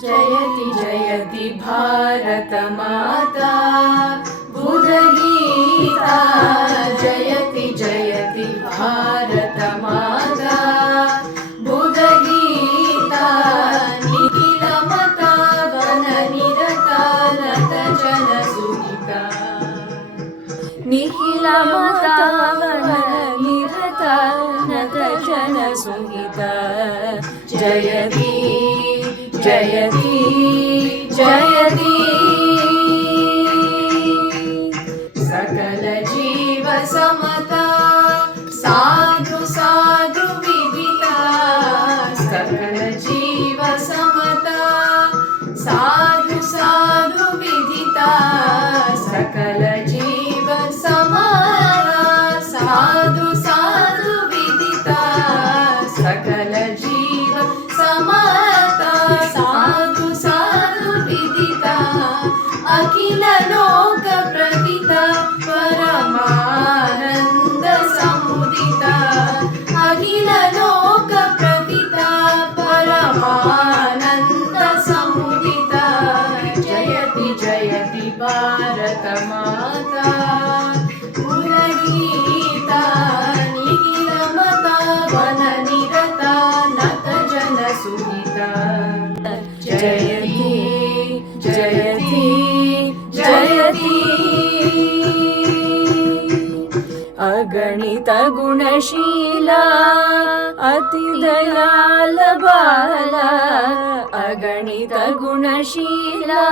जयति जयति भारत माता बुधगीता जयति जयति भारत माता बुधगीता निखिल मता वन निरता नत जन सुहिता निखिल मता वन निरता नत जन सुहिता जयति जयति जयति सकल जीव समता साधु साधु विदिता सकल जीव समता साधु साधु विदिता सकल जीव समता साधु साधु विदिता सकल जीव समता साधु साधु विदिता अखिल लोक प्रदिता परमानंद समुदिता अखिल लोक प्रदिता परमानंद समुदिता जयति जयति भारत माता पुरगीता निखिल मता वन निरता नत जन सुहिता जयति जयति जयति अगणित गुणशीला अति दयाल बाला अगणित गुणशीला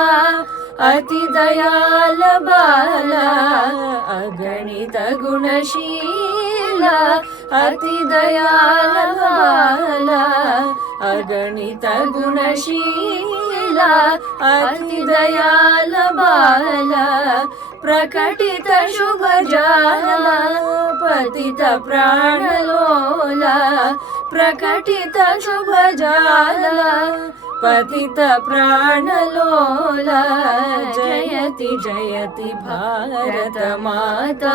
अति दयाल बाला अगणित गुणशीला अति दयाल बाला अगणित गुणशीला अति दयाल बाला प्रकटित शुभ जाला पतित प्राणलोला प्रकटित शुभ जाला पतित प्राणलोला जयति जयति भारत माता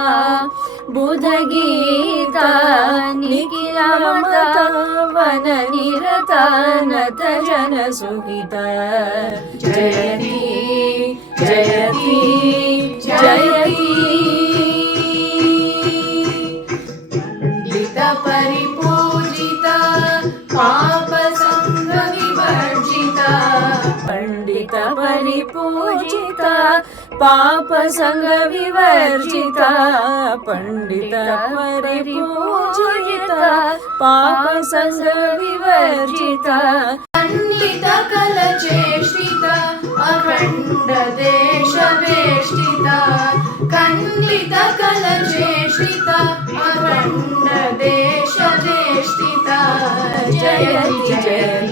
बुधगीता निखिल मता वन निरता नत जन सुहिता जयति जयति जयति पंडित परिपूजिता पाप संग विवर्जिता पंडित परिपूजिता पाप संग विवर्जिता पंडित परिपूजिता पाप संग विवर्जिता खंडित कल चेष्टिता अखंड देश वेष्टिता खंडित कल चेष्टिता अखंड देश वेष्टिता जयति जयति